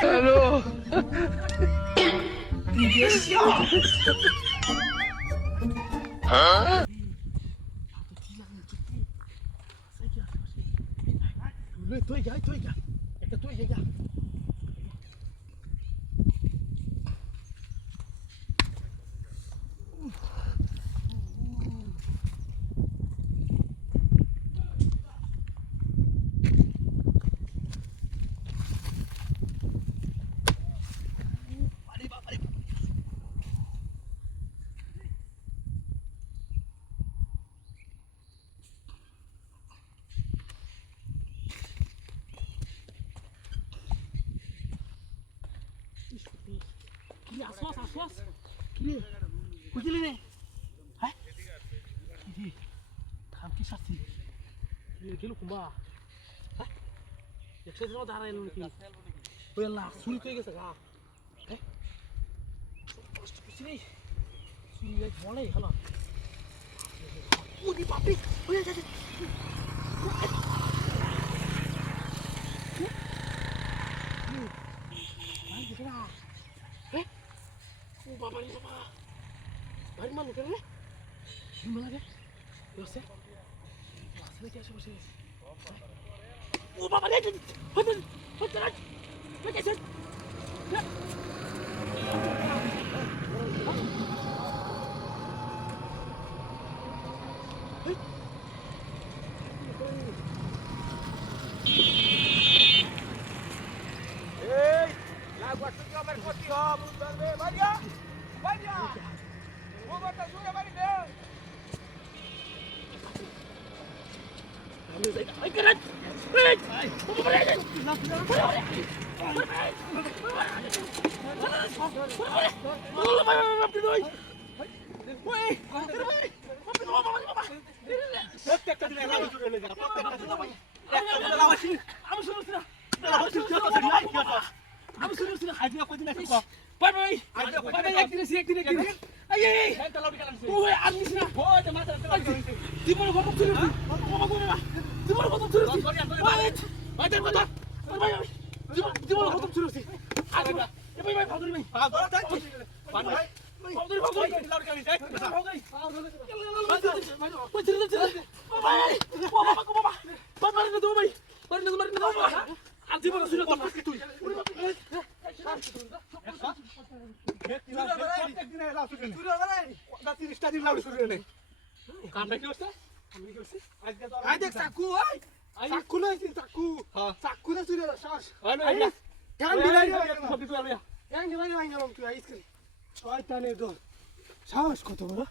hello আসস কি বুঝলি রে হ্যাঁ কি কাম কি সাথী গেল কুম্বা হ্যাঁ একসাথে যাওয়া দাঁড়ায় নাকি ওই আল্লাহ চুরি তো গেছে গা হ্যাঁ কষ্ট করছি রে চুরি লাইক বলে হলো ওই বাপরে ওই যা যা ভাই দেখরা হ্যাঁ ও বাবা রে বাবা ভাই মানুষ কেন রে মালা রে বসে আসলে কি আসে বসে ও বাবা রে হতে হতে না লেগেছে এই লাগবা তুই আমার ক্ষতি হবে বুঝবে বাড়িয়া বাড়িয়া ও বাটা শুয়ে বাড়ি দে আমি যাই আই করে এই ও বাবা রে সাহস কত বড়